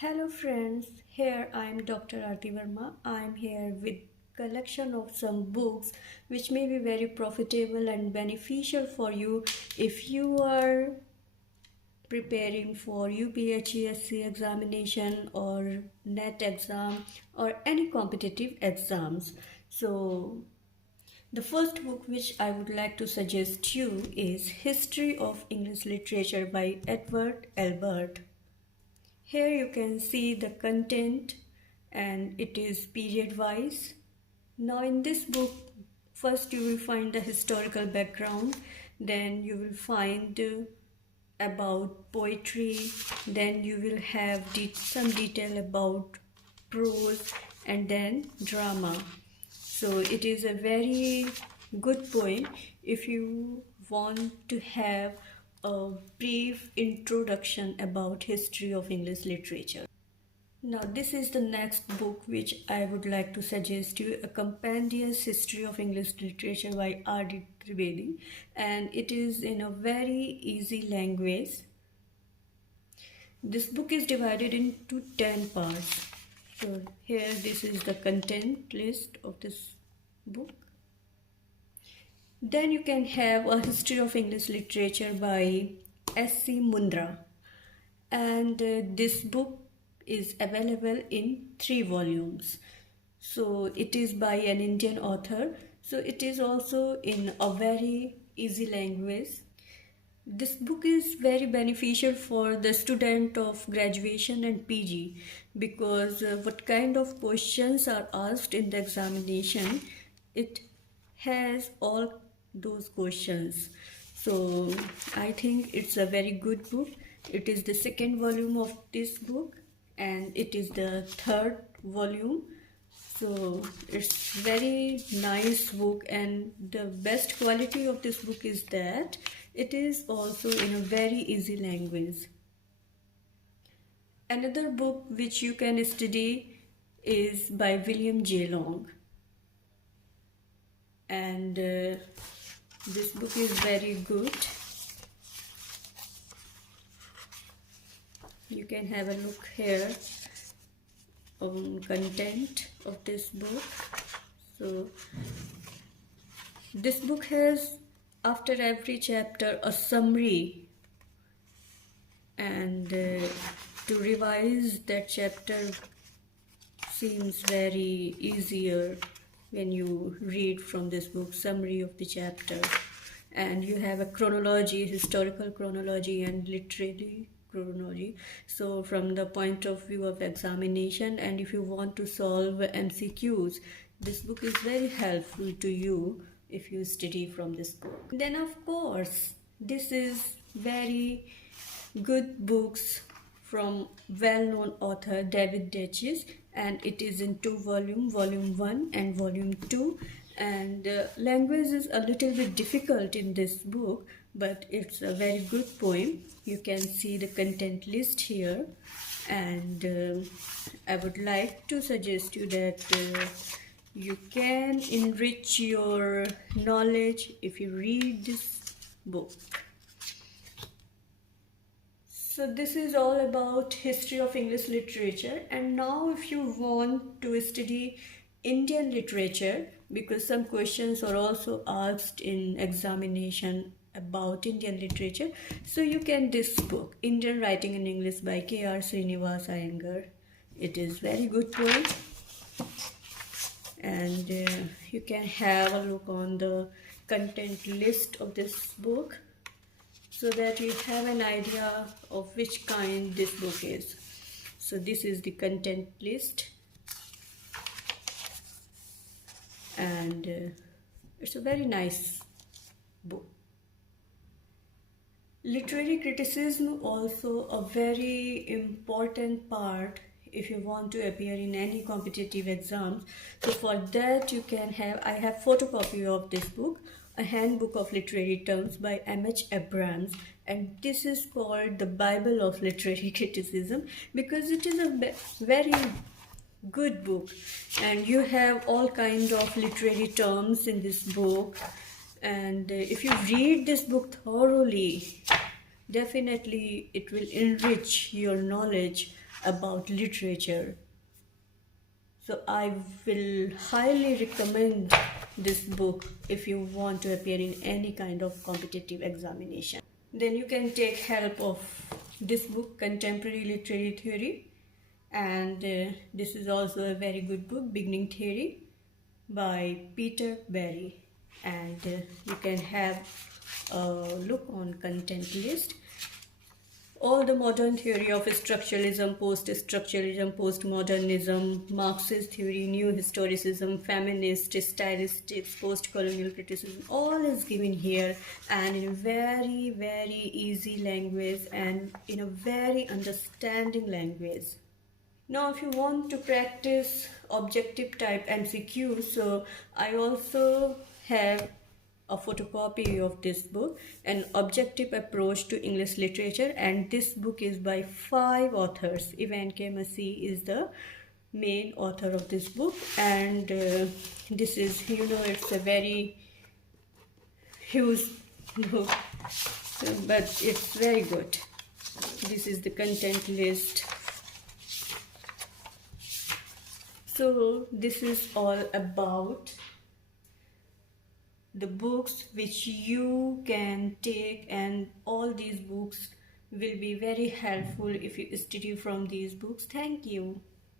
Hello friends, here I am Dr. Aarti Verma. I am here with collection of some books which may be very profitable and beneficial for you if you are preparing for UPHESC examination or NET exam or any competitive exams. So the first book which I would like to suggest you is History of English Literature by Edward Albert. Here you can see the content and it is period wise. Now in this book, first you will find the historical background, then you will find about poetry, then you will have some detail about prose and then drama. So it is a very good poem if you want to have a brief introduction about history of English literature. Now this is the next book which I would like to suggest you, a compendious history of English literature by R.D. Trivedi, and it is in a very easy language. This book is divided into 10 parts. So here this is the content list of this book. Then you can have a history of English literature by S.C. Mundra, and this book is available in 3 volumes. So it is by an Indian author, so it is also in a very easy language. This book is very beneficial for the student of graduation and PG because what kind of questions are asked in the examination, it has all those questions. So I think it's a very good book. It is the second volume of this book and it is the third volume. So it's very nice book, and the best quality of this book is that it is also in a very easy language. Another book which you can study is by William J. Long, and this book is very good. You can have a look here on content of this book. So this book has after every chapter a summary, and to revise that chapter seems very easier when you read from this book summary of the chapter. And you have a chronology, historical chronology and literary chronology, so from the point of view of examination, and if you want to solve MCQs, this book is very helpful to you if you study from this book. Then of course this is very good books from well-known author David Deutsch, and it is in 2 volumes, volume 1 and volume 2, and language is a little bit difficult in this book, but it's a very good poem. You can see the content list here, and I would like to suggest you that you can enrich your knowledge if you read this book. So this is all about history of English literature, and now if you want to study Indian literature, because some questions are also asked in examination about Indian literature, so you can this book, Indian Writing in English by K.R. Srinivas Iyengar. It is very good poem, and you can have a look on the content list of this book so that you have an idea of which kind this book is. So this is the content list, and it's a very nice book. Literary criticism also a very important part if you want to appear in any competitive exams. So for that you can have, I have photocopy of this book, A Handbook of Literary Terms by M.H. Abrams, and this is called the Bible of Literary Criticism because it is a very good book, and you have all kinds of literary terms in this book, and if you read this book thoroughly, definitely it will enrich your knowledge about literature. So I will highly recommend this book if you want to appear in any kind of competitive examination. Then you can take help of this book, Contemporary Literary Theory, and this is also a very good book, Beginning Theory by Peter Berry, and you can have a look on content list. All the modern theory of structuralism, post-structuralism, postmodernism, Marxist theory, new historicism, feminist, stylistics, post-colonial criticism, all is given here and in a very, very easy language and in a very understanding language. Now, if you want to practice objective type MCQ, so I also have a photocopy of this book, An Objective Approach to English Literature, and this book is by 5 authors. Evan K. Massey is the main author of this book, and this is, it's a very huge book, but it's very good. This is the content list. So this is all about the books which you can take, and all these books will be very helpful if you study from these books. Thank you.